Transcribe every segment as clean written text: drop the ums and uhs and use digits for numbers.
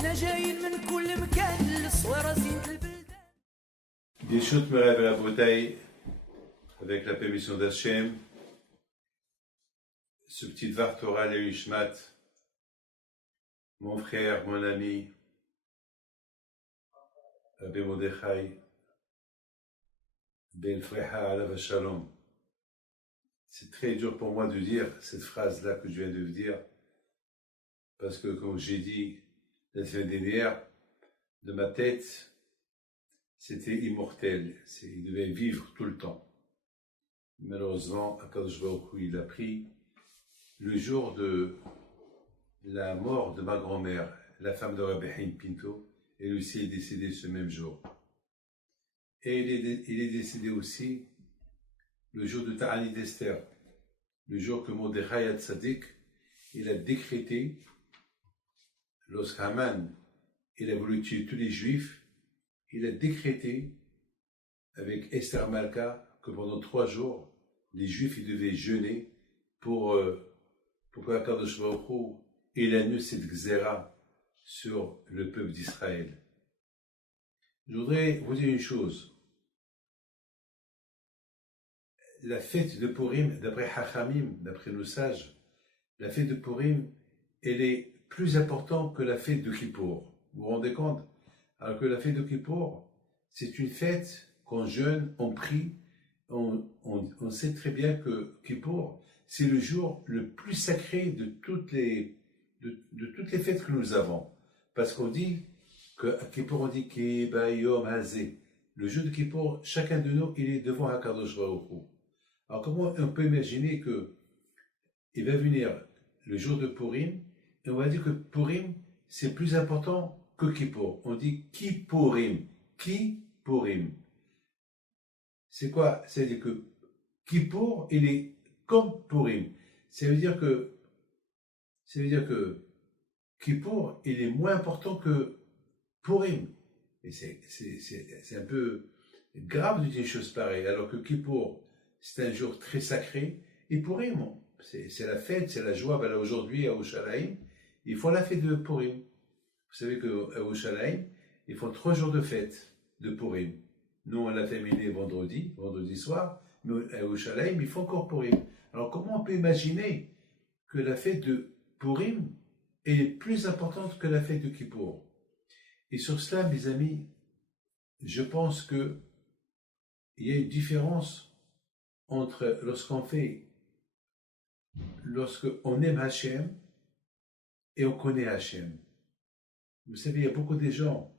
حنا جايين من كل مكان للصويرة زينة البلدان. Yeshut Merev et Rabotai, avec la permission d'Hachem, ce petit Dvar Torah le Ishmat, mon frère, mon ami, Rabbi Mordechai, Ben Freha Alav Shalom. C'est très dur pour moi de dire cette phrase-là que je viens de vous dire, parce que, comme j'ai dit la semaine dernière, de ma tête, c'était immortel, il devait vivre tout le temps. Malheureusement, Akadosh Baruch Hu, il a pris le jour de la mort de ma grand-mère, la femme de Rabbi Haim Pinto, elle aussi est décédée ce même jour. Et il est décédé aussi le jour de Ta'anit Esther, le jour que Mordechai Tzadik, il a décrété, lorsqu'Haman, il a voulu tuer tous les Juifs, il a décrété avec Esther Malka que pendant 3 jours, les Juifs ils devaient jeûner pour que Akadosh Baruch Hu élanue cette gzera sur le peuple d'Israël. Je voudrais vous dire une chose. La fête de Purim, d'après Hachamim, d'après nos sages, la fête de Purim, elle est plus importante que la fête de Kippour. Vous vous rendez compte? Alors que la fête de Kippour, c'est une fête qu'on jeûne, on prie, on sait très bien que Kippour, c'est le jour le plus sacré de toutes les fêtes que nous avons. Parce qu'on dit qu'à Kippour, on dit Ki Bayom Hazé. Le jour de Kippour, chacun de nous, il est devant Akadosh Baruch Hu. Alors comment on peut imaginer que il va venir le jour de Purim, et on va dire que Purim, c'est plus important que Kippour. On dit Kippourim. Kippourim. C'est quoi? C'est-à-dire que Kippour, il est comme Purim. Ça veut dire que Kippour, il est moins important que Purim. Et c'est un peu grave de dire une chose pareille. Alors que Kippour, c'est un jour très sacré. Et Purim, c'est la fête, c'est la joie. Ben là, aujourd'hui, à Yerushalayim, ils font la fête de Purim. Vous savez qu'à Yerushalayim, ils font 3 jours de fête de Purim. Nous, on l'a terminé vendredi soir, mais à Yerushalayim, ils font encore Purim. Alors, comment on peut imaginer que la fête de Purim est plus importante que la fête de Kippour? Et sur cela, mes amis, je pense qu'il y a une différence entre lorsqu'on aime Hachem et on connaît Hachem. Vous savez, il y a beaucoup de gens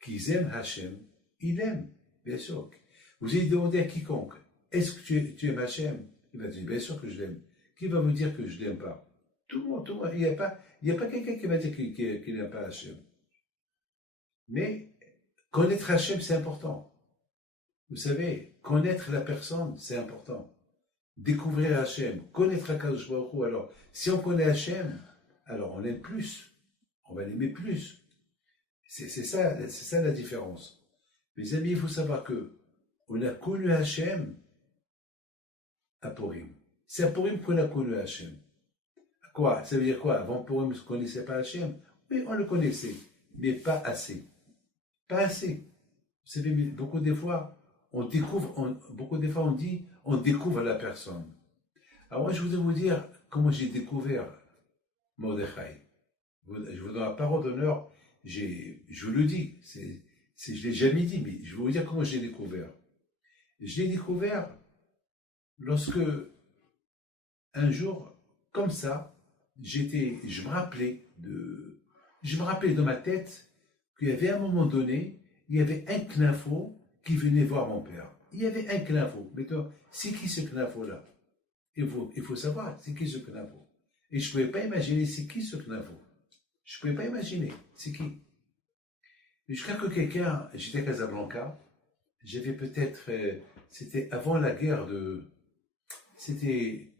qui aiment Hachem, ils l'aiment, bien sûr. Vous allez demander à quiconque, est-ce que tu aimes Hachem? Il va dire, bien sûr que je l'aime. Qui va vous dire que je ne l'aime pas? Tout le monde. Il n'y a pas quelqu'un qui va dire qu'il n'aime pas Hachem. Mais connaître Hachem, c'est important. Vous savez, connaître la personne, c'est important. Découvrir Hachem, connaître Akadosh Baruch Hu. Alors, si on connaît Hachem, alors on l'aime plus. On va l'aimer plus. C'est ça la différence. Mes amis, il faut savoir que on a connu Hachem à Purim. C'est à Purim qu'on a connu Hachem. Quoi? Ça veut dire quoi? Avant Purim, on ne connaissait pas Hachem? Oui, on le connaissait, mais pas assez. Pas assez. Vous savez, beaucoup des fois, on dit, on découvre la personne. Alors moi, je voudrais vous dire comment j'ai découvert Mordechai. Je vous donne la parole d'honneur, je vous le dis, je ne l'ai jamais dit, mais je vais vous dire comment j'ai découvert. Je l'ai découvert lorsque, un jour, comme ça, je me rappelais dans ma tête qu'il y avait à un moment donné, il y avait un knafo qui venait voir mon père. Il y avait un knafo. Mais toi, c'est qui ce knafo-là? Il faut savoir, c'est qui ce knafo? Et je ne pouvais pas imaginer c'est qui ce knafo. Je ne pouvais pas imaginer c'est qui. Jusqu'à que j'étais à Casablanca, j'avais peut-être, c'était avant la guerre c'était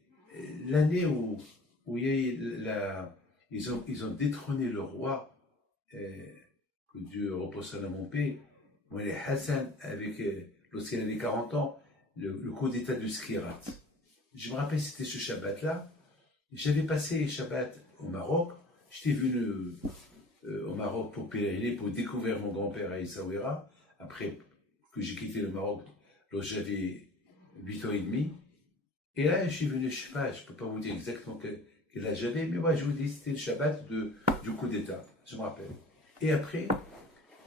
l'année où il y a eu ils ont détrôné le roi, que Dieu repose son âme en paix, Hassan, lorsqu'il avait 40 ans, le coup d'état de Skirat. Je me rappelle, c'était ce Shabbat-là. J'avais passé Shabbat au Maroc. J'étais venu au Maroc pour pèleriner, pour découvrir mon grand-père à Essaouira, après que j'ai quitté le Maroc lorsque j'avais 8 ans et demi. Et là, je suis venu, je sais pas, je peux pas vous dire exactement quel âge j'avais, mais moi, je vous dis, c'était le Shabbat du coup d'État, je me rappelle. Et après,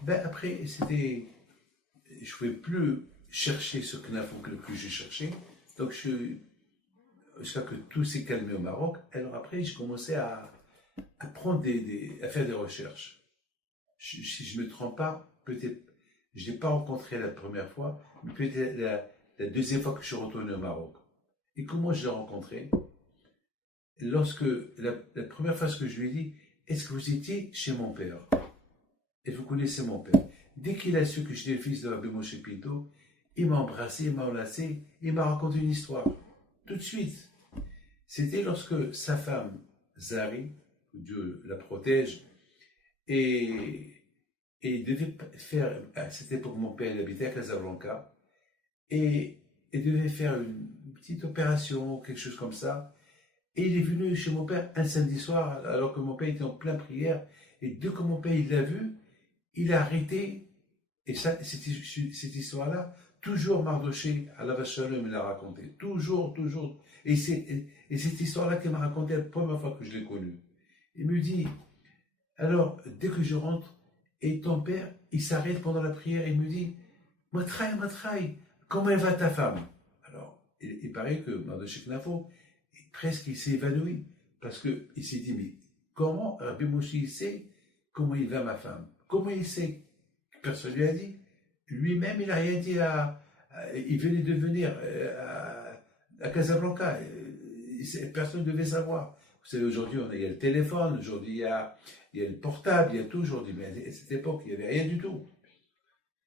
après, c'était, je pouvais plus chercher ce Knafou que j'ai cherché, donc jusqu'à que tout s'est calmé au Maroc. Alors après, j'ai commencé à prendre à faire des recherches. Si je ne me trompe pas, peut-être, je ne l'ai pas rencontré la première fois, mais peut-être la deuxième fois que je suis retourné au Maroc. Et comment je l'ai rencontré? Lorsque, la première fois que je lui ai dit, est-ce que vous étiez chez mon père? Et vous connaissez mon père. Dès qu'il a su que j'étais le fils de Rabbi Moshe Pinto, il m'a embrassé, il m'a enlacé, il m'a raconté une histoire. Tout de suite. C'était lorsque sa femme, Zari, que Dieu la protège, et devait faire, à cette époque, mon père il habitait à Casablanca, et devait faire une petite opération, quelque chose comme ça. Et il est venu chez mon père un samedi soir, alors que mon père était en pleine prière, et dès que mon père il l'a vu, il a arrêté, et ça, cette histoire-là, toujours Mardoché, à la Vachalom, me l'a raconté. Toujours. Et cette histoire-là qu'il m'a racontée la première fois que je l'ai connu. Il me dit, alors, dès que je rentre, et ton père, il s'arrête pendant la prière, et il me dit, Matraï, comment va ta femme? Alors, il paraît que Mardoché Knafo, presque il s'est évanoui, parce qu'il s'est dit, mais comment Rabbi Moshe il sait comment il va ma femme? Comment il sait? Personne ne lui a dit. Lui-même, il n'a rien dit il venait de venir à Casablanca. Personne ne devait savoir. Vous savez, aujourd'hui, il y a le téléphone, aujourd'hui, il y a le portable, il y a tout aujourd'hui. Mais à cette époque, il n'y avait rien du tout.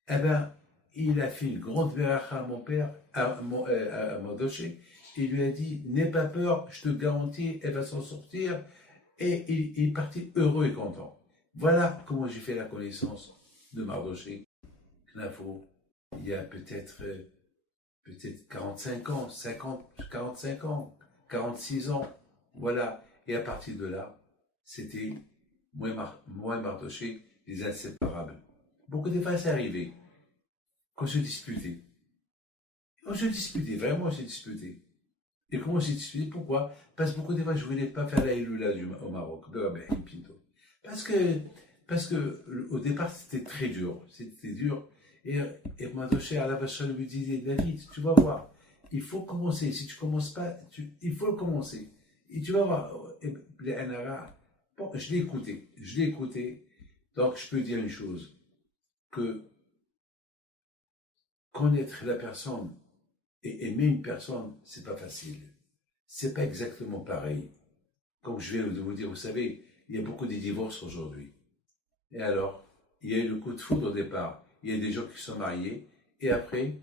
Eh bien, il a fait une grande veracha à mon père, à Mardoché. Il lui a dit, n'aie pas peur, je te garantis, elle va s'en sortir. Et il est parti heureux et content. Voilà comment j'ai fait la connaissance de Mardoché Knafo, il y a peut-être 45 ans, 50, 45 ans, 46 ans, voilà. Et à partir de là, c'était moi et Mardoché, les inséparables. Beaucoup de fois, c'est arrivé qu'on se disputait. On se disputait, vraiment on se disputait. Et comment on s'est disputé? Pourquoi? Parce que beaucoup de fois, je ne voulais pas faire la Iloula au Maroc, de Rabbi Pinto. Parce que au départ, c'était très dur. C'était dur. Et Mardoché à la Vachal lui disait, David, tu vas voir, il faut commencer. Si tu ne commences pas, il faut le commencer. Et tu vas voir, les Anara, bon, je l'ai écouté. Donc, je peux dire une chose, que connaître la personne et aimer une personne, c'est pas facile. C'est pas exactement pareil. Comme je vais vous dire, vous savez, il y a beaucoup de divorces aujourd'hui. Et alors, il y a eu le coup de foudre au départ. Il y a des gens qui sont mariés et après,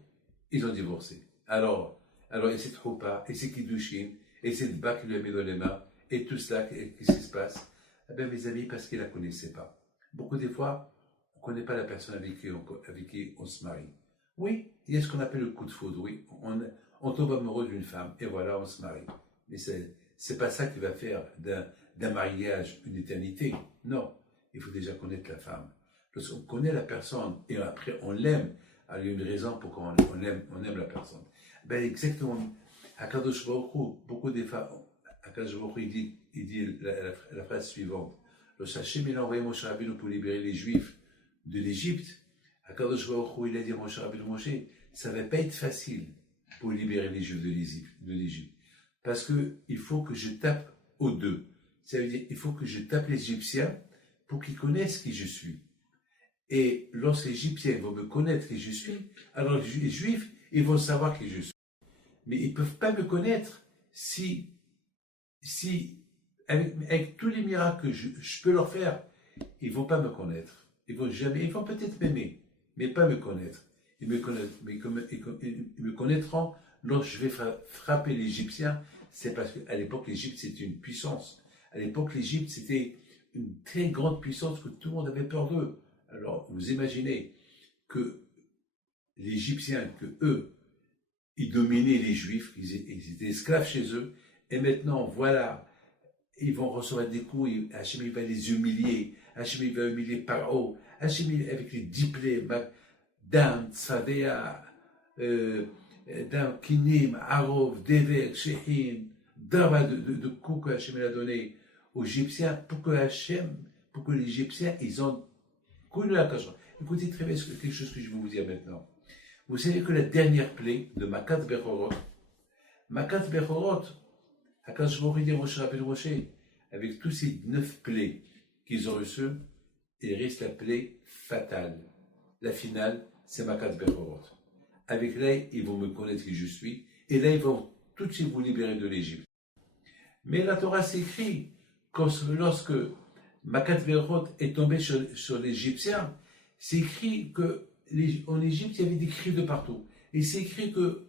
ils ont divorcé. Alors, et c'est trop pas, et c'est Kiddushin, et c'est le bas qui lui a mis dans les mains, et tout cela, qu'est-ce qui se passe? Eh bien, mes amis, parce qu'ils ne la connaissaient pas. Beaucoup des fois, on ne connaît pas la personne avec qui on se marie. Oui, il y a ce qu'on appelle le coup de foudre, oui. On tombe amoureux d'une femme, et voilà, on se marie. Mais c'est pas ça qui va faire d'un mariage une éternité. Non, il faut déjà connaître la femme. Lorsqu'on connaît la personne, et après on l'aime, alors il y a une raison pour qu'on aime la personne. Ben exactement, Akadosh Baruch Hu, beaucoup des femmes, Akadosh Baruch Hu, il dit la phrase suivante. Lorsque Hachem il a envoyé Moshe Rabbeinu pour libérer les Juifs de l'Égypte, Akadosh Baruch Hu, il a dit à Moshe Rabbeinu, Moshe, ça ne va pas être facile pour libérer les Juifs de l'Égypte. Parce qu'il faut que je tape aux deux. Ça veut dire il faut que je tape les Égyptiens pour qu'ils connaissent qui je suis. Et lorsque les Égyptiens vont me connaître qui je suis, alors les Juifs, ils vont savoir qui je suis. Mais ils ne peuvent pas me connaître si avec tous les miracles que je peux leur faire, ils ne vont pas me connaître. Ils vont peut-être m'aimer, mais pas me connaître. Ils me connaîtront lorsque je vais frapper l'Égyptien. C'est parce qu'à l'époque, l'Égypte, c'était une puissance. À l'époque, l'Égypte, c'était une très grande puissance que tout le monde avait peur d'eux. Alors, vous imaginez que les Égyptiens, que eux, ils dominaient les Juifs, ils étaient esclaves chez eux, et maintenant, voilà, ils vont recevoir des coups, Hachem il va les humilier, Hachem il va humilier Paro, Hachem avec les 10 plaies, Dan, Tzfadea, Dan, Kinim, Arov, Devek, Shehin, Dava de coups que Hachem a donné aux Égyptiens pour que les Égyptiens, ils ont connu la cache. Écoutez très bien quelque chose que je vais vous dire maintenant. Vous savez que la dernière plaie de Makat Bechorot, Akash Baruch dit Moshe Rabbeinu Moshe, avec tous ces 9 plaies qu'ils ont reçues, il reste la plaie fatale. La finale, c'est Makat Bechorot. Avec là, ils vont me connaître qui je suis, et là, ils vont tout de suite vous libérer de l'Égypte. Mais la Torah s'écrit que lorsque Makat Bechorot est tombé sur l'Égyptien, c'est écrit qu'en Égypte, il y avait des cris de partout. Et c'est écrit que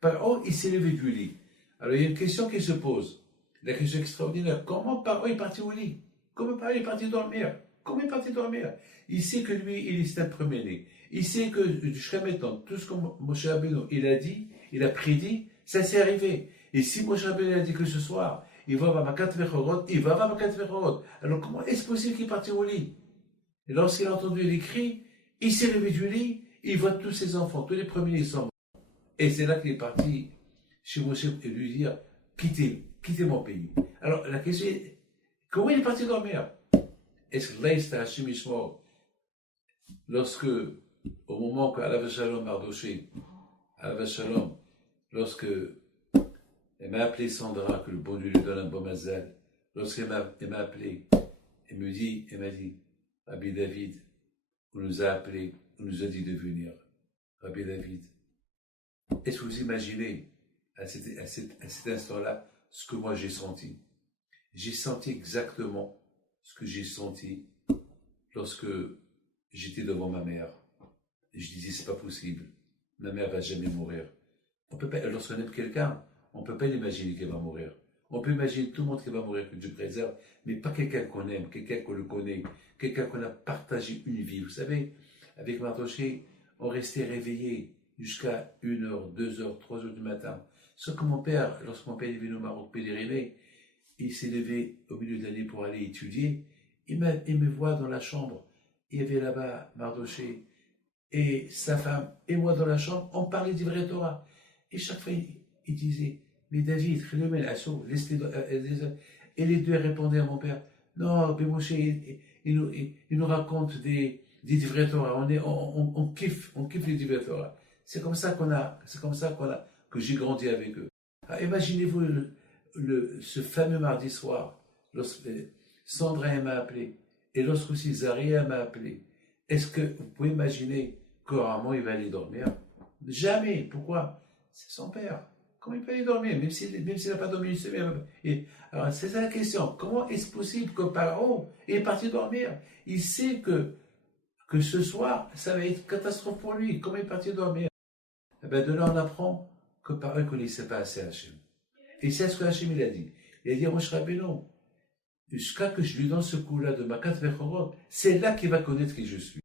Paro, il s'est levé du lit. Alors, il y a une question qui se pose. La question extraordinaire. Comment Paro est parti au lit? Comment Paro est parti dormir? Comment il est parti dormir? Il sait que lui, il est un premier-né. Il sait que, jusqu'à maintenant, tout ce que Moshe Rabbeinu, il a dit, il a prédit, ça s'est arrivé. Et si Moshe Rabbeinu a dit que ce soir, il va avoir Makat Bechorot, il va avoir Makat Bechorot. Alors, comment est-ce possible qu'il est parti au lit? Et lorsqu'il a entendu les cris, il s'est levé du lit, il voit tous ses enfants, tous les premiers-nés sont morts. Et c'est là qu'il est parti chez Moshe et lui dire, quittez mon pays. Alors, la question est, comment il est parti dormir? Est-ce que là, il s'est Hachem Yishmor, lorsque, au moment que Alav Shalom Mardoché, Alav Shalom, lorsque elle m'a appelé Sandra, que le bon Dieu lui donne un bon mazal, lorsqu'elle m'a appelé, elle m'a dit, Rabbi David, on nous a appelé, on nous a dit de venir. Rabbi David, est-ce que vous imaginez à cet instant-là ce que moi j'ai senti? J'ai senti exactement ce que j'ai senti lorsque j'étais devant ma mère. Et je disais, c'est pas possible. Ma mère va jamais mourir. On peut pas, lorsqu'on aime quelqu'un, on peut pas l'imaginer qu'elle va mourir. On peut imaginer tout le monde qui va mourir, que Dieu préserve, mais pas quelqu'un qu'on aime, quelqu'un qu'on le connaît, quelqu'un qu'on a partagé une vie. Vous savez, avec Mardoché, on restait réveillés jusqu'à 1h, 2h, 3h du matin. Sauf que mon père, lorsque mon père est venu au Maroc pèleriner, il s'est levé au milieu de l'année pour aller étudier. Il me voit dans la chambre. Il y avait là-bas Mardoché et sa femme et moi dans la chambre. On parlait du vrai Torah. Et chaque fois, il disait, mais David, et les deux répondaient à mon père, non, mais Moshe, il nous raconte des divrei Torah. On kiffe les divrei Torah. C'est comme ça que j'ai grandi avec eux. Alors, imaginez-vous ce fameux mardi soir, lorsque Sandra m'a appelé, et lorsque aussi Zaria m'a appelé. Est-ce que vous pouvez imaginer que rarement il va aller dormir? Jamais. Pourquoi? C'est son père. Comment il peut aller dormir, même s'il n'a pas dormi une semaine? Alors, c'est ça la question. Comment est-ce possible que Paro est parti dormir? Il sait que ce soir, ça va être une catastrophe pour lui. Comment il est parti dormir? Eh bien, de là, on apprend que Paro ne connaissait pas assez Hachem. Et c'est ce que Hachem il a dit. Il a dit à Moshe Rabbeinu, jusqu'à que je lui donne ce coup-là de Makat Bechorot, c'est là qu'il va connaître qui je suis.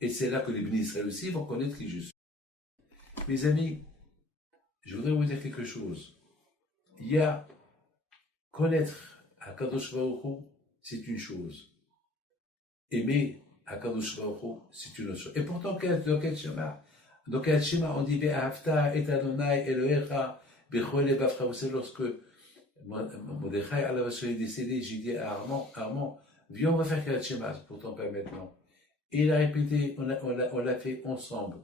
Et c'est là que les bénis Israël aussi vont connaître qui je suis. Mes amis, je voudrais vous dire quelque chose. Il y a connaître Akadosh Baruch Hu, c'est une chose. Aimer Akadosh Baruch Hu, c'est une autre chose. Et pourtant, dans quel Shema, on dit Be'afta et Adonai Elohecha Bechol et Bafra. Vous savez, lorsque Mordechai est décédé, j'ai dit à Armand, viens, on va faire Kriyat Shema pour ton père maintenant. Et il a répété, on l'a fait ensemble.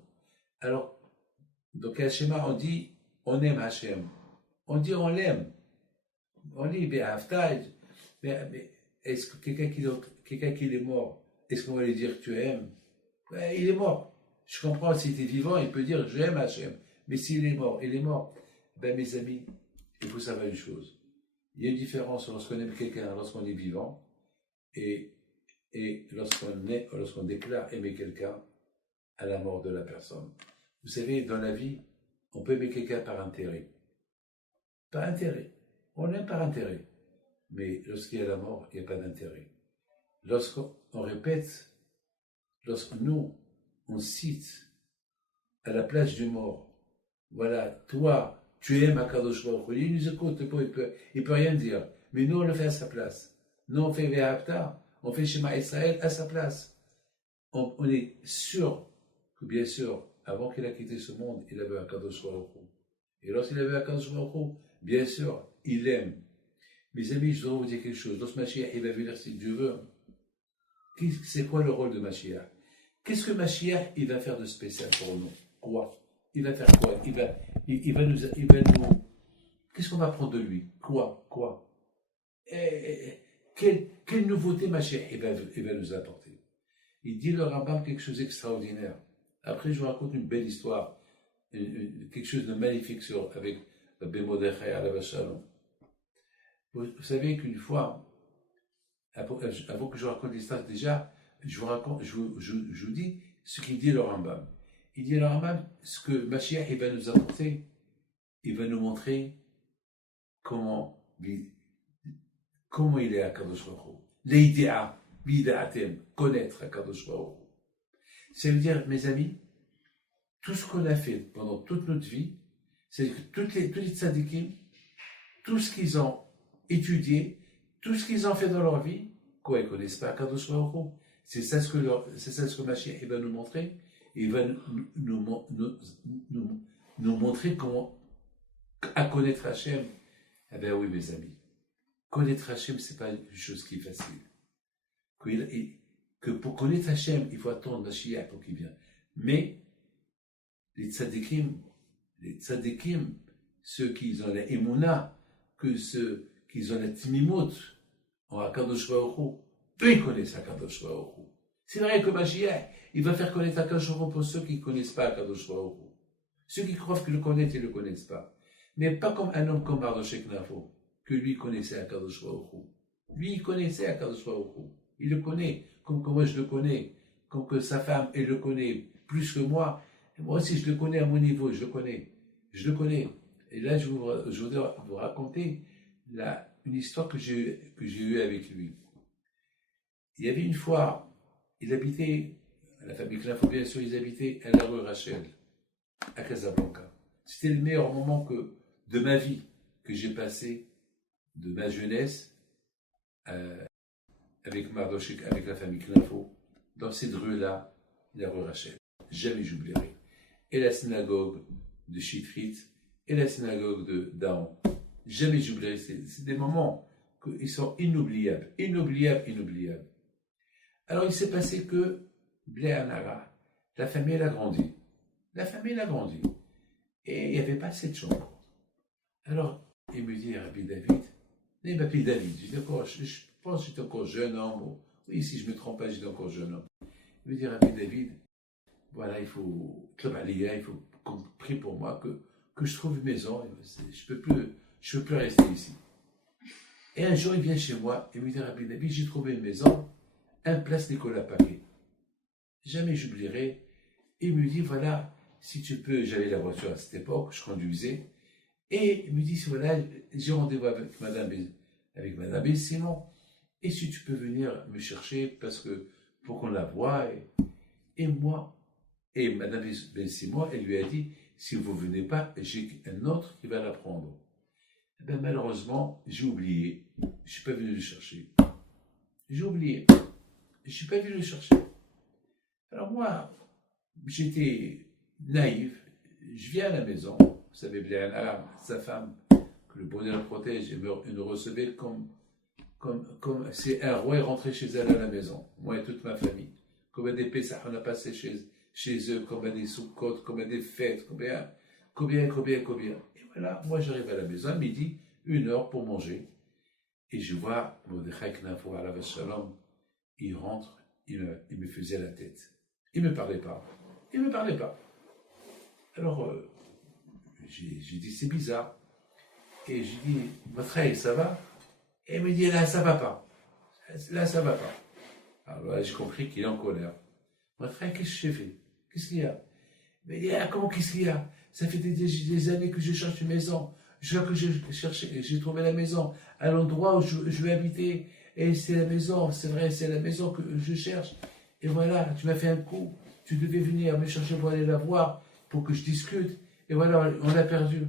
Alors, dans Kriyat Shema, on dit, on aime Hachem. On dit, on l'aime. On dit, Be'afta, mais est-ce que quelqu'un qui est mort, est-ce qu'on va lui dire, tu aimes? Il est mort. Je comprends, s'il était vivant, il peut dire, j'aime Hachem. Mais s'il est mort, il est mort. Ben, mes amis, il faut savoir une chose. Il y a une différence lorsqu'on aime quelqu'un, lorsqu'on est vivant, et lorsqu'on déclare aimer quelqu'un à la mort de la personne. Vous savez, dans la vie, on peut aimer quelqu'un par intérêt. Par intérêt. On aime par intérêt. Mais lorsqu'il y a la mort, il n'y a pas d'intérêt. Lorsqu'on répète, lorsque nous, on cite à la place du mort, voilà, toi, tu aimes Akadosh Baruch Hu, il nous écoute, il peut rien dire. Mais nous, on le fait à sa place. Nous, on fait Ve'apta, on fait Shema Israël à sa place. On est sûr que, bien sûr, avant qu'il a quitté ce monde, il avait un Kadosh Baruch Hu. Et lorsqu'il avait un Kadosh Baruch Hu, bien sûr, il aime. Mes amis, je dois vous dire quelque chose. Lorsque Mashiach, il va venir, si Dieu veut, c'est quoi le rôle de Mashiach? Qu'est-ce que Mashiach, il va faire de spécial pour nous? Quoi? Il va faire quoi? Il va nous, qu'est-ce qu'on va apprendre de lui? Quoi? Quelle nouveauté Mashiach, il va nous apporter? Il dit le Rambam quelque chose d'extraordinaire. Après, je vous raconte une belle histoire, quelque chose de magnifique avec Rabbi Mordechai alav shalom. Vous savez qu'une fois, avant que je raconte l'histoire, déjà, je vous dis ce qu'il dit le Rambam. Il dit le Rambam, ce que Mashiach il va nous apporter, il va nous montrer comment il est à Kadosh Baruch Hu. L'idéa, bida'atem, connaître à Kadosh Baruch Hu. Ça veut dire, mes amis, tout ce qu'on a fait pendant toute notre vie, c'est que tous les tzadikim, tout ce qu'ils ont étudié, tout ce qu'ils ont fait dans leur vie, quoi, ils ne connaissent pas Kadosh Baruch Hu. C'est ça ce que Mashiach va nous montrer. Il va nous montrer comment à connaître Hachem. Eh bien oui, mes amis, connaître Hachem, ce n'est pas une chose qui est facile. Que pour connaître Hachem, il faut attendre Mashiach pour qu'il vienne. Mais les tzadikim, ceux qui ont la émouna, ceux qui ont la timimut, en Akadosh Baruch Hu, eux ils connaissent Akadosh Baruch Hu. C'est vrai que Mashiach, il va faire connaître Akadosh Baruch Hu pour ceux qui ne connaissent pas Akadosh Baruch Hu. Ceux qui croient qu'ils le connaissent, ils ne le connaissent pas. Mais pas comme un homme comme Mardochée Knafo, que lui connaissait Akadosh Baruch Hu. Lui, il connaissait Akadosh Baruch Hu. Il le connaît, comme que moi je le connais, comme que sa femme, elle le connaît plus que moi. Et moi aussi, je le connais à mon niveau, je le connais. Et là, je voudrais vous raconter une histoire que j'ai eue avec lui. Il y avait une fois, il habitait, la famille Knafo, bien sûr, ils habitaient à la rue Rachel, à Casablanca. C'était le meilleur moment de ma vie que j'ai passé, de ma jeunesse, avec Mardochée, avec la famille Knafo, dans cette rue-là, la rue Rachel. Jamais j'oublierai. Et la synagogue de Chitrit, et la synagogue de Daon. Jamais j'oublierai. C'est des moments qui sont inoubliables. Alors il s'est passé que Blé Anara, la famille elle a grandi. Et il n'y avait pas assez de chambres. Alors il me dit, Rabbi David, il m'appelle David. Je pense que j'étais encore jeune homme. Oui, si je ne me trompe pas, j'étais encore jeune homme. Il me dit, Rabbi David, voilà, il faut qu'on prie pour moi, que je trouve une maison. Je ne peux plus rester ici. Et un jour, il vient chez moi et me dit, Rabbi David, j'ai trouvé une maison, place Nicolas Paquet. Jamais j'oublierai. Il me dit, voilà, si tu peux, j'avais la voiture à cette époque, je conduisais. Et il me dit, voilà, j'ai rendez-vous avec Madame Simon. Et si tu peux venir me chercher, pour qu'on la voie. Et moi, et Madame Simon, elle lui a dit, si vous ne venez pas, j'ai un autre qui va la prendre. Eh bien, malheureusement, j'ai oublié. Je ne suis pas venu le chercher. J'ai oublié. Je ne suis pas venu le chercher. Alors moi, j'étais naïf. Je viens à la maison. Vous savez, sa femme, que le bonheur protège, et me recevait comme si un roi est rentré chez elle à la maison. Moi et toute ma famille. Combien des Pessah on a passé chez eux, combien des Sukkot, combien des fêtes, combien. Et voilà, moi j'arrive à la maison à midi, 1 heure pour manger. Et je vois Mordechai Knafo alav shalom, il rentre, il me faisait la tête. Il ne me parlait pas. Alors, j'ai dit, c'est bizarre. Et j'ai dit, Mordechai, ça va? Et il me dit, là, ça va pas. Alors là, j'ai compris qu'il est en colère. Mordechai, qu'est-ce que j'ai fait? Qu'est-ce qu'il y a? Il me dit, comment qu'est-ce qu'il y a? Ça fait des années que je cherche une maison. J'ai trouvé la maison à l'endroit où je vais habiter. Et c'est la maison, c'est vrai, c'est la maison que je cherche. Et voilà, tu m'as fait un coup. Tu devais venir me chercher pour aller la voir, pour que je discute. Et voilà, on l'a perdu.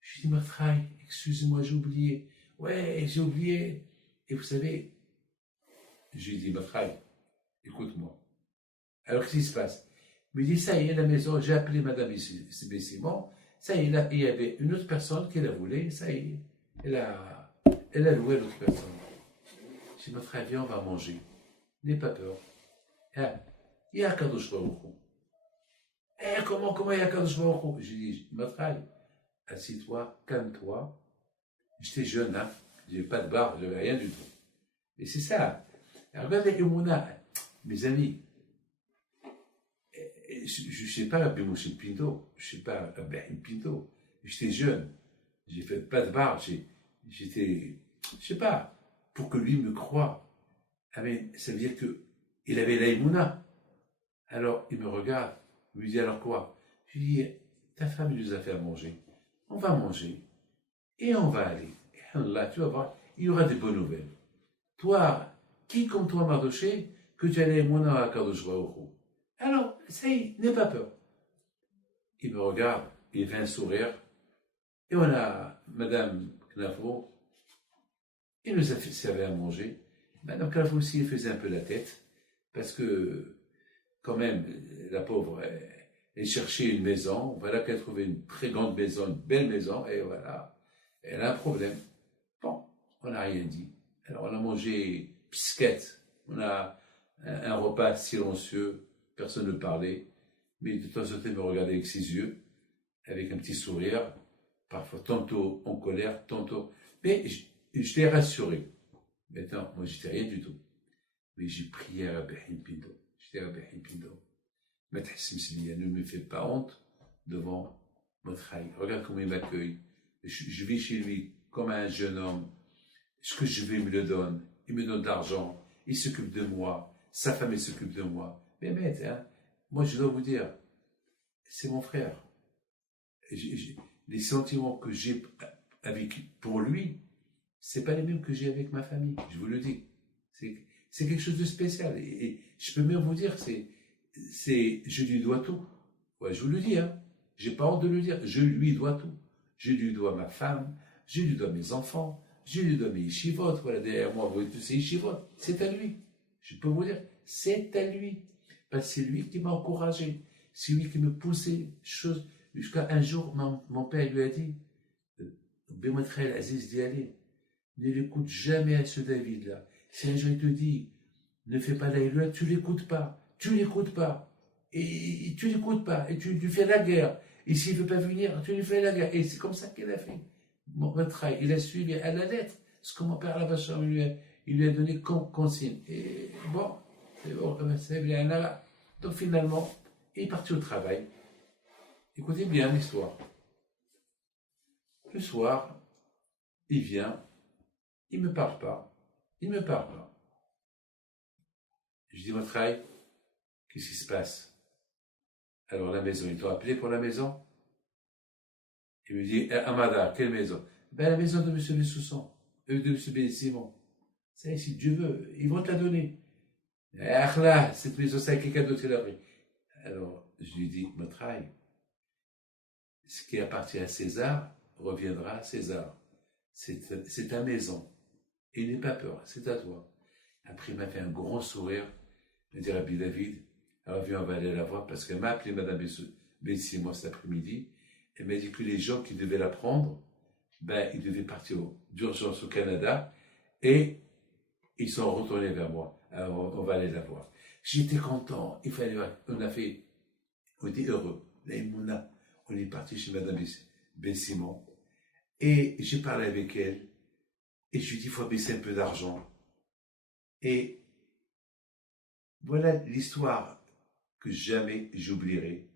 Je dis, Mordechai, excusez-moi, j'ai oublié. ouais, j'ai oublié. Et vous savez, je lui dis, ma frère, écoute-moi. Alors, qu'est-ce qui se passe? Il me dit, ça y est, la maison, j'ai appelé Madame Simon, ça y est, là, il y avait une autre personne qui la voulait, ça y est, elle a loué l'autre personne. Je dis, ma frère, viens, on va manger. N'aie pas peur. Ah, il y a Kadosh Baruch Hu. Eh, comment il y a Kadosh Baruch Hu? Je dis, ma frère, assis-toi, calme-toi. J'étais jeune, hein, j'avais pas de barbe, j'avais rien du tout. Et c'est ça. Regardez Emouna, mes amis. Je ne sais pas Rabbi Moshe Pinto, je ne sais pas Rabbi Pinto. J'étais jeune, j'ai fait pas de barbe, j'étais, je ne sais pas, pour que lui me croie. Ah mais ça veut dire qu'il avait la Emouna. Alors il me regarde, il me dit alors quoi? Je lui dis, ta femme nous a fait à manger, on va manger et on va aller. Et là, tu vas voir, il y aura des bonnes nouvelles. Toi, qui comme toi, Mardoché, que tu as la Emouna à Kadosh Baruch Hu? Alors, ça y est, n'aie pas peur. Il me regarde, il fait un sourire, et on a Madame Knafo, il nous a servi à manger. Madame Knafo aussi, elle faisait un peu la tête, parce que, quand même, la pauvre, elle cherchait une maison, voilà qu'elle trouvait une très grande maison, une belle maison, et voilà, elle a un problème. Bon, on n'a rien dit. Alors, on a mangé pisquette, on a un repas silencieux, personne ne parlait, mais de temps en temps, il me regardait avec ses yeux, avec un petit sourire, parfois tantôt en colère, tantôt. Mais je l'ai rassuré. Maintenant, moi, j'étais rien du tout. Mais j'ai prié à Rabbi Pindo. J'étais à Rabbi Pindo. Ne me fais pas honte devant votre aïe. Regarde comment il m'accueille. Je vis chez lui comme un jeune homme. Ce que je veux, il me le donne. Il me donne de l'argent. Il s'occupe de moi. Sa femme, elle s'occupe de moi. Mais hein, moi, je dois vous dire, c'est mon frère. Les sentiments que j'ai pour lui, c'est pas les mêmes que j'ai avec ma famille. Je vous le dis. C'est quelque chose de spécial. Et je peux même vous dire, je lui dois tout. Ouais, je vous le dis, hein. J'ai pas honte de le dire. Je lui dois tout. Je lui dois ma femme. Je lui dois mes enfants. Je lui dois mes yeshivot. Voilà, derrière moi, vous voyez tous ces yeshivot. C'est à lui. Je peux vous dire, c'est à lui. Parce que c'est lui qui m'a encouragé. C'est lui qui me poussait choses. Jusqu'à un jour, mon père lui a dit, Bemotrel Aziz d'y aller. Ne l'écoute jamais à ce David-là. Si un jour il te dit, ne fais pas la tu l'écoutes pas. Tu l'écoutes pas. Et tu l'écoutes pas. Et tu lui fais la guerre. Et s'il veut pas venir, tu lui fais la guerre. Et c'est comme ça qu'il a fait. Bemotrel, il a suivi à la lettre ce que mon père Lavacham il lui a donné comme consigne. Et bon, c'est bon, donc finalement, il est parti au travail. Écoutez bien l'histoire. Le soir, il vient, il me parle pas. Il me parle pas. Je dis, votre travail, qu'est-ce qui se passe? Alors la maison, ils t'ont appelé pour la maison? Il me dit, Amada, quelle maison? Ben la maison de M. Bessoussan, de M. Simon. Ça y est, si Dieu veut, ils vont te la donner. Ah là, cette maison, c'est quelqu'un d'autre qui l'a pris. Alors, je lui dis, mon travail, ce qui appartient à César reviendra à César. C'est ta maison. Et n'aie pas peur, c'est à toi. Après, il m'a fait un grand sourire. Il m'a dit, Rabbi David, alors viens, on va aller la voir, parce qu'elle m'a appelé Madame Bessie, moi, cet après-midi. Elle m'a dit que les gens qui devaient la prendre, ben, ils devaient partir d'urgence au Canada, et ils sont retournés vers moi. Alors, on va aller la voir. J'étais content. On était heureux. Là, on est parti chez Madame Bessimon. Et j'ai parlé avec elle. Et je lui ai dit, il faut baisser un peu d'argent. Et voilà l'histoire que jamais j'oublierai.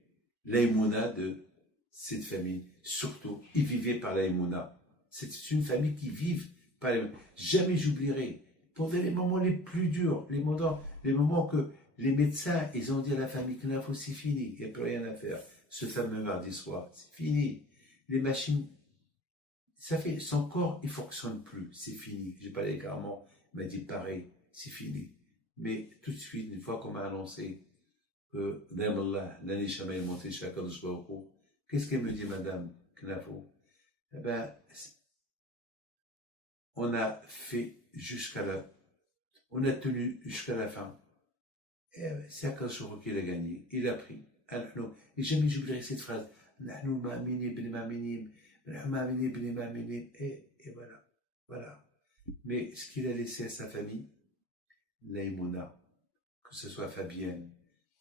L'aïmouna de cette famille. Surtout, ils vivaient par l'aïmouna. C'est une famille qui vit par l'aïmouna. Jamais j'oublierai. Pendant les moments les plus durs, les moments que les médecins, ils ont dit à la famille Knafo, c'est fini, il n'y a plus rien à faire. Ce fameux mardi soir, c'est fini. Les machines, son corps, il ne fonctionne plus, c'est fini. J'ai parlé carrément, il m'a dit pareil, c'est fini. Mais tout de suite, une fois qu'on m'a annoncé que l'année Shama est montée chez Akadosh Baruch Hu, qu'est-ce qu'elle me dit, Madame Knafo? Eh ben, on a fait on a tenu jusqu'à la fin. Et c'est Akash Baruch qui a gagné, il a pris. Et jamais j'oublierai cette phrase. Et voilà, voilà. Mais ce qu'il a laissé à sa famille, Naïmouna, que ce soit Fabienne,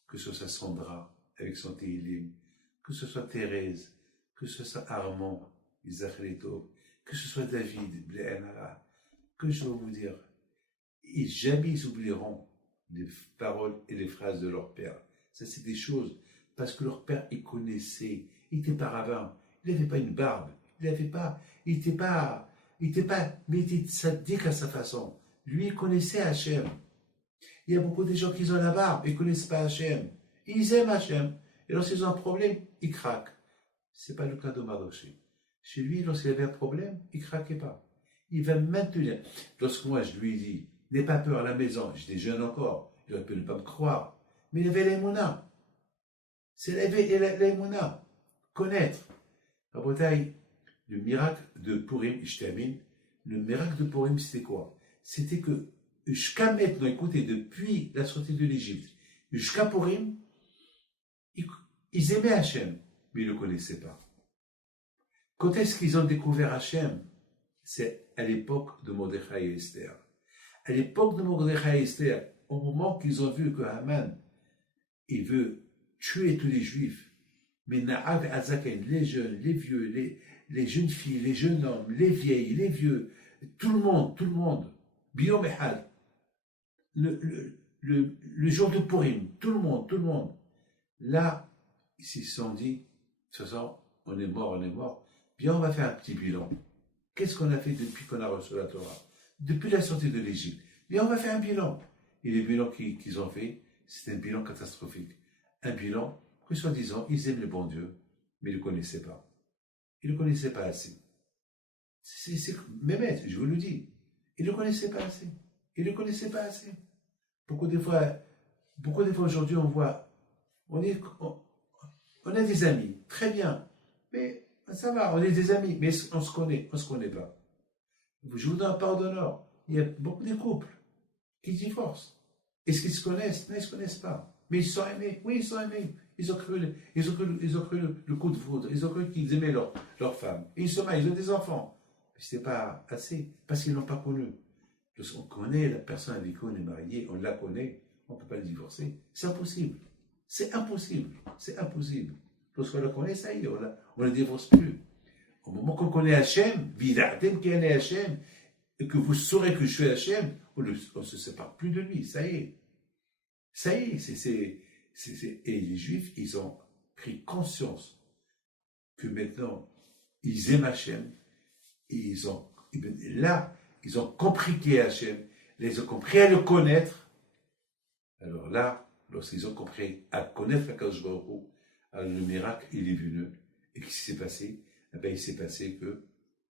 que ce soit Sandra avec son Télim, que ce soit Thérèse, que ce soit Armand, Isaac Leto, que ce soit David, Bléanara, que je veux vous dire, jamais ils oublieront les paroles et les phrases de leur père. Ça, c'est des choses, parce que leur père, il connaissait, il était pas rabbin, il n'avait pas une barbe, il était pas, mais il était sadique à sa façon. Lui, il connaissait Hachem. Il y a beaucoup de gens qui ont la barbe, ils ne connaissent pas Hachem. Ils aiment Hachem. Et lorsqu'ils ont un problème, ils craquent. Ce n'est pas le cas de Mardoché. Chez lui, lorsqu'il avait un problème, il ne craquait pas. Il va maintenir. Lorsque moi, je lui dis, n'aie pas peur à la maison, j'étais jeune encore, il aurait pu ne pas me croire. Mais il avait l'aïmouna. C'est l'aïmouna. Connaître. Rabotaï, le miracle de Purim, je termine, le miracle de Purim, c'était quoi? C'était que, jusqu'à maintenant, écoutez, depuis la sortie de l'Égypte, jusqu'à Purim, ils aimaient Hachem, mais ils ne le connaissaient pas. Quand est-ce qu'ils ont découvert Hachem? C'est à l'époque de Mordechai et Esther. À l'époque de Mordechai et Esther, au moment qu'ils ont vu que Haman, il veut tuer tous les Juifs, mais Na'av et Azaken, les jeunes, les vieux, les jeunes filles, les jeunes hommes, les vieilles, les vieux, tout le monde, Biom Ehad, le jour de Purim, tout le monde. Là, ils se sont dit, de toute façon, on est mort, bien on va faire un petit bilan. Qu'est-ce qu'on a fait depuis qu'on a reçu la Torah? Depuis la sortie de l'Égypte. Et on va faire un bilan. Et le bilan qu'ils ont fait, c'est un bilan catastrophique. Un bilan que, soi-disant, ils aiment le bon Dieu, mais ils ne le connaissaient pas. Ils ne le connaissaient pas assez. Mehmet, je vous le dis, ils ne le connaissaient pas assez. Beaucoup de fois aujourd'hui, on voit, on a des amis, très bien, mais ça va, on est des amis, mais on se connaît pas. Je vous donne un part d'honneur. Il y a beaucoup de couples qui divorcent. Est-ce qu'ils se connaissent? Non, ils ne se connaissent pas. Mais ils se sont aimés. Oui, ils se sont aimés. Ils ont cru le coup de foudre. Ils ont cru qu'ils aimaient leur femme. Et ils ont des enfants. Mais ce n'était pas assez, parce qu'ils ne l'ont pas connu. Lorsqu'on connaît la personne avec qui on est marié, on la connaît, on ne peut pas le divorcer. C'est impossible. Lorsqu'on la connaît, ça y est, on ne la divorce plus. Au moment qu'on connaît Hachem, Vida'atem qui est Hachem, et que vous saurez que je suis Hachem, on ne se sépare plus de lui, ça y est. Et les Juifs, ils ont pris conscience que maintenant, ils aiment Hachem, et ils ont compris qui est Hachem, ils ont compris à le connaître. Alors là, lorsqu'ils ont compris à connaître Akadosh Baruch Hu, alors le miracle, il est venu. Et qu'est-ce qui s'est passé? Eh bien, il s'est passé que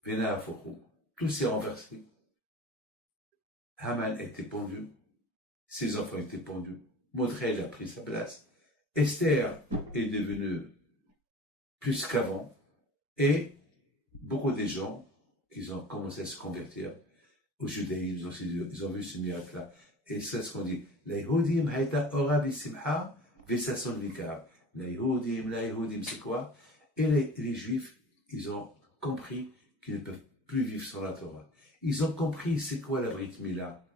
Vena Afochou, tout s'est renversé. Haman était pendu, ses enfants étaient pendus, Mordechai a pris sa place, Esther est devenue plus qu'avant, et beaucoup de gens qui ont commencé à se convertir au judaïsme, ils ont vu ce miracle-là. Et c'est ce qu'on dit. La Yehudim haïta ora bisimha vesason likar. La Yehudim, c'est quoi? Et les Juifs, ils ont compris qu'ils ne peuvent plus vivre sans la Torah. Ils ont compris c'est quoi la Brit Mila,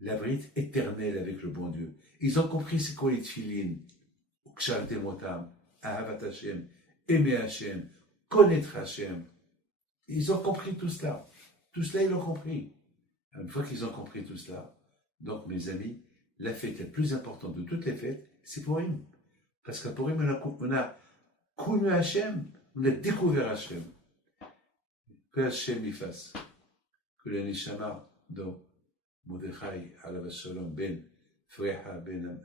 la Brit éternelle avec le bon Dieu. Ils ont compris c'est quoi les Tfilin, Ukshalte Motam, Ahavat Hashem, aimer Hashem, connaître Hashem. Ils ont compris tout cela. Tout cela, ils l'ont compris. Une fois qu'ils ont compris tout cela, donc mes amis, la fête la plus importante de toutes les fêtes, c'est Purim. Parce qu'à Purim, on a connu Hachem, on a découvert Hachem. Que Hachem y fasse. Que la Neshama de Mordechai, Alav Shalom, Ben Freha, Ben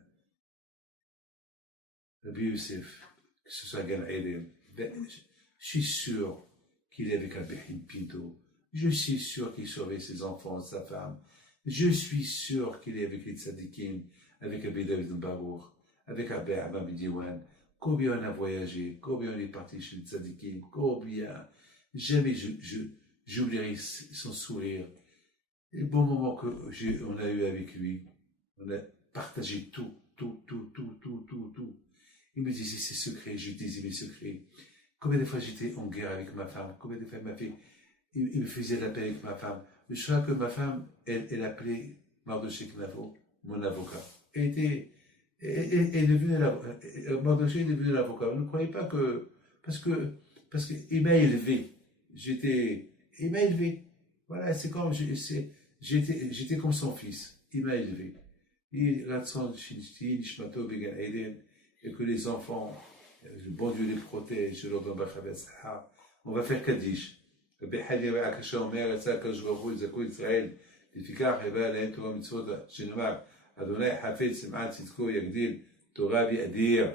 Rabbi Youssef, que ce soit Gan Eden, je suis sûr qu'il est avec Abraham Pinto. Je suis sûr qu'il surveille ses enfants, sa femme. Je suis sûr qu'il est avec les tzadikim, avec Abé David Barour, avec Abé Abba Diwan. Combien on a voyagé, combien on est parti chez les tzadikim, combien. Jamais j'oublierai son sourire, Les bons moments qu'on a eu avec lui, on a partagé tout. Il me disait ses secrets, je disais mes secrets. Combien de fois j'étais en guerre avec ma femme, combien de fois il me faisait la paix avec ma femme. Je crois que ma femme, elle appelait Mardoché Knavo, mon avocat. Elle est devenue Mardoché est devenu l'avocat. On ne croyait pas que, parce qu'il m'a élevé. Il m'a élevé. Voilà, c'est comme, j'étais comme son fils. Il m'a élevé. Et que les enfants, le bon Dieu les protège, je leur donne on va faire Kaddish. בחלי רעה כשאומר יצא הקדוש ברוך הוא יזכו ישראל לפיכך הבא להם תורה ומצוות שנאמר אדוני חפץ למען צדקו יגדיל תורה ויאדיר